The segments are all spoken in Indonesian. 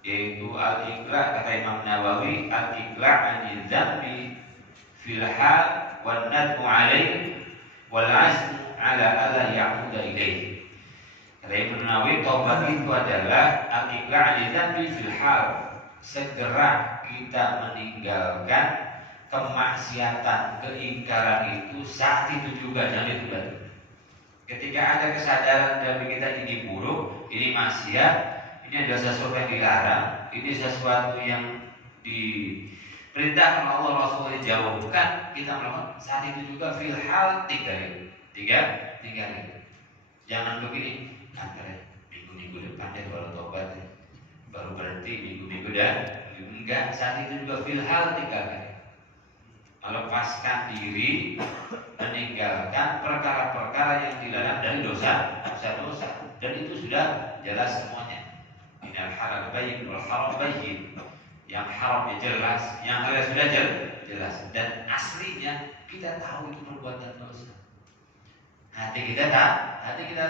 yaitu al-iqla', kata Imam Nawawi, al-iqla' 'anil dzambi fil hal wan nadmu 'alaihi wal 'azmu 'ala alla ya'uda ilaihi. Kata Imam Nawawi, taubat itu adalah al-iqla' 'anil dzambi fil hal, segera kita meninggalkan kemaksiatan, keingkaran itu saat itu juga, jangan ditunda. Ketika ada kesadaran dalam kita ini buruk, ini maksiat, ini adalah sesuatu yang dilarang, ini sesuatu yang diperintahkan Allah Rasul dijauhkan, kita melakukan saat itu juga fil hal tinggalin. Jangan begini, nanti minggu-minggu depan ya baru tobat, baru berhenti minggu-minggu dan enggak, saat itu juga fil hal tinggalin. Melepaskan diri, meninggalkan perkara-perkara yang dilarang dari dosa-dosa, dan itu sudah jelas semuanya. Innal halal bayyin wal haram bayyin. Yang haramnya jelas, yang halal sudah jelas, dan aslinya kita tahu itu perbuatan dosa. Hati kita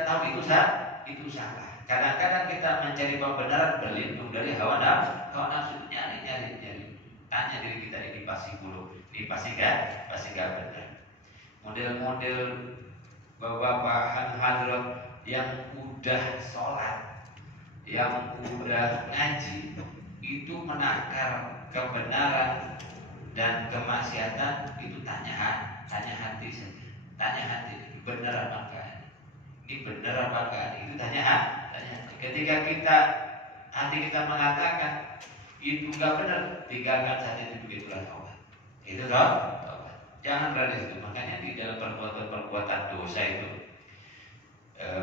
tahu itu salah. Kadang-kadang kita mencari pembenaran berlindung dari hawa nafsu, nyari. Tanya diri kita, ini pasti buruk, ini pasti gak benar. Model-model bapak-bapak hadrat yang udah sholat, yang udah ngaji, itu menakar kebenaran dan kemaksiatan, itu tanya hati saja. Tanya hati, benar apakah ini benar apakah itu, tanya hati. Ketika hati kita mengatakan itu gak benar, tinggalkan saja, itu begitulah taubat. Itu taubat. Jangan berada di situ. Makanya di dalam perbuatan dosa itu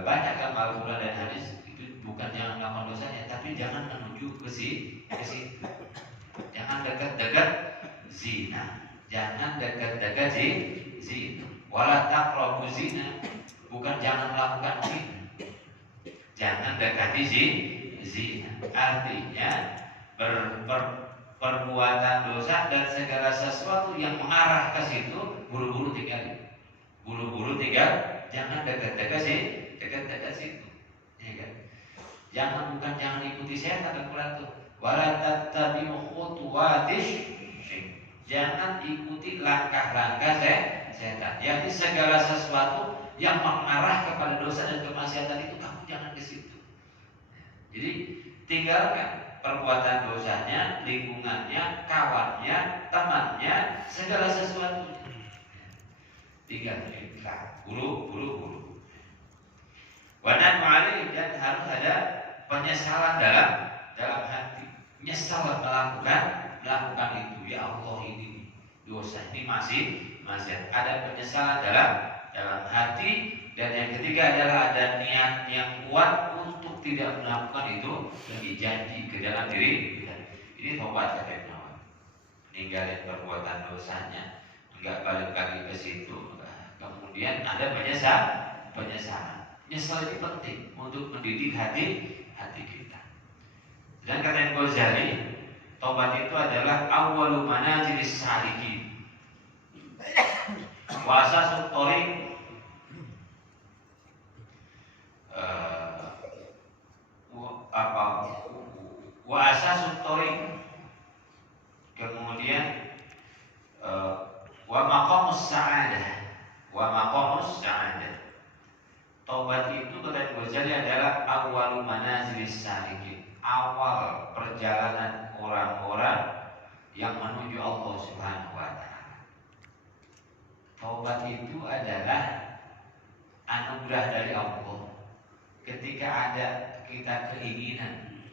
banyak kan Al-Quran dan hadis itu bukan jangan melakukan dosanya, tapi jangan menuju ke situ. Jangan dekat-dekat zina. Jangan dekat-dekat zina. Wala taqrabu zina. Bukan jangan melakukan zina. Jangan dekati zina. Artinya perbuatan dosa dan segala sesuatu yang mengarah ke situ buru-buru tinggal. Jangan dekat-dekat situ, ya kan? Jangan ikuti setan, Al-Quran tuh. Wala tattabi'u khutuwatis. Jangan ikuti langkah-langkah setan. Yakni segala sesuatu yang mengarah kepada dosa dan kemaksiatan itu kamu jangan ke situ. Jadi tinggalkan perbuatan dosanya, lingkungannya, kawannya, temannya, segala sesuatu. Tinggalkan, buru. Wanan ma'alih, dan harus ada penyesalan dalam hati. Menyesal melakukan itu. Ya Allah, ini dosa, ini masih ada penyesalan dalam hati. Dan yang ketiga adalah ada niat yang kuat untuk tidak melakukan itu dan dijanji ke dalam diri. Ini taubat, kata Ibnu Nawawi. Ninggalin perbuatan dosanya, enggak balik lagi ke situ. Kemudian ada penyesalan. Nyesal ini penting untuk mendidik hati kita. Dan kata Ghazali, taubat itu adalah awwalu manazilis salikin. Wa asasut thoriq wa asasut thoriq, kemudian wa maqamus sa'adah. Taubat itu kata Ghazali adalah awwalu manazilis salikin, awal perjalanan orang-orang yang menuju Allah Subhanahu wa taala. Taubat itu adalah anugerah dari Allah. Ketika ada kita keinginan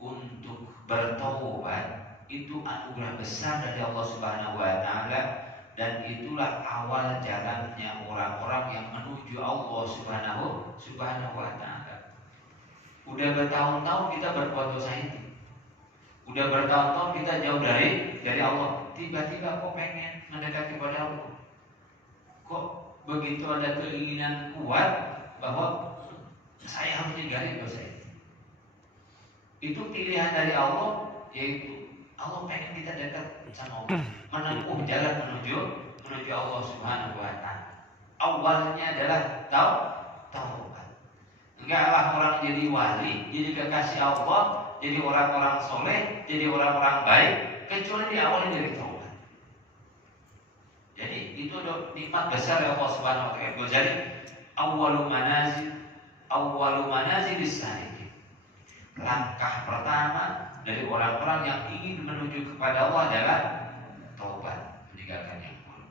untuk bertaubat, itu anugerah besar dari Allah Subhanahu wa taala, dan itulah awal jalannya orang-orang yang menuju Allah Subhanahu wa taala. Udah bertahun-tahun kita berbuat dosa itu. Udah bertahun-tahun kita jauh dari Allah. Tiba-tiba kok pengen mendekati kepada Allah. Kok begitu ada keinginan kuat bahwa saya harus tinggalin dosa itu. Itu pilihan dari Allah, yaitu Allah pengen kita dekat sama Allah, menempuh jalan menuju Allah Subhanahu wa taala. Awalnya adalah taubat. Enggaklah orang jadi wali, jadi kekasih Allah, jadi orang-orang soleh, jadi orang-orang baik, kecuali diawali dari taubat. Jadi itu adalah nikmat besar ya Allah Subhanahu wa taala. Jadi awwalu manazil salihin. Langkah pertama dari orang-orang yang ingin menuju kepada Allah adalah taubat, meninggalkan yang buruk.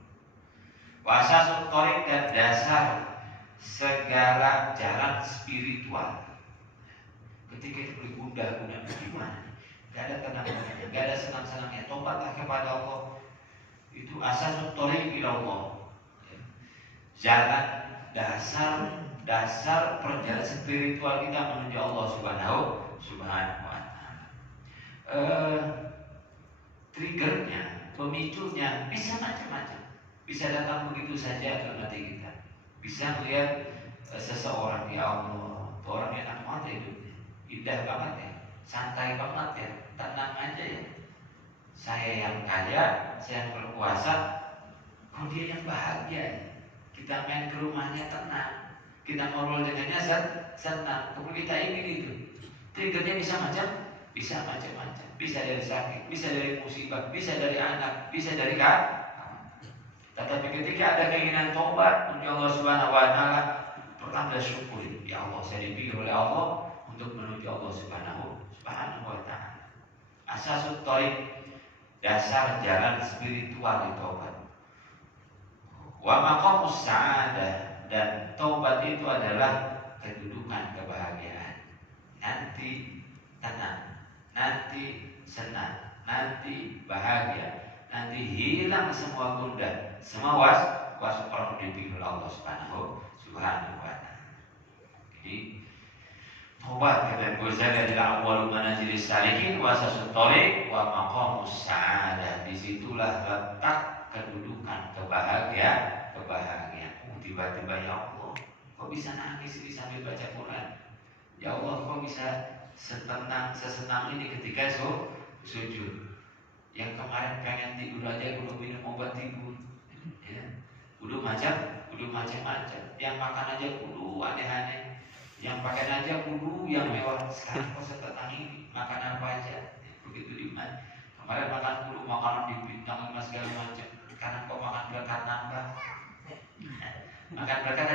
Wa asasut thariq, dan dasar segala jalan spiritual. Ketika itu bergunda-gunda gimana? Gak ada tenang-tenangnya, gak ada senang-senangnya. Tobatlah kepada Allah. Itu asasut thariq ila Allah. Jalan dasar perjalanan spiritual kita menuju Allah Subhanahu wa taala. Triggernya, pemicunya bisa macam-macam. Bisa datang begitu saja dalam hati kita. Bisa melihat seseorang, ya Allah, orang yang enak banget hidupnya, indah banget ya, santai banget ya, tenang aja ya. Saya yang kaya, saya yang berkuasa, kok dia yang bahagia ya? Kita main ke rumahnya tenang, kita ngobrol dengannya senang. Kemudian kita ingin itu. Triggernya bisa macam-macam. Bisa dari sakit, bisa dari musibah, bisa dari anak, bisa dari Tetapi ketika ada keinginan tobat menuju Allah Subhanahu wa taala, pertama syukuri, ya Allah, saya dipilih oleh Allah untuk menuju Allah Subhanahu wa taala. Asasut thariq, dasar jalan spiritual di taubat. Wa maqamus sa'adah, dan taubat itu adalah kedudukan kebahagiaan. Nanti tenang, nanti senang, nanti bahagia, nanti hilang semua gundah, semua was orang dipilih Allah Subhanahu wa taala. Jadi taubat kata Ghazali adalah awwalu manazilis salikin wa asasut thariq wa maqamus sa'adah. Disitulah letak kedudukan kebahagiaan. Tiba-tiba, ya Allah, kok bisa nangis ini sambil baca Quran? Ya Allah, kok bisa sesenang ini ketika sujud? Yang kemarin pengen tidur aja belum minum obat tidur, ya. Udah macam-macam. Yang makan aja kudu aneh-aneh, yang pakaian aja kudu yang mewah. Sekarang kok setenang ini makan apa aja? Begitu dimana? Kemarin makan kudu makanan dibintang segala macam. Sekarang kok makan berkat nambah. Makan berkat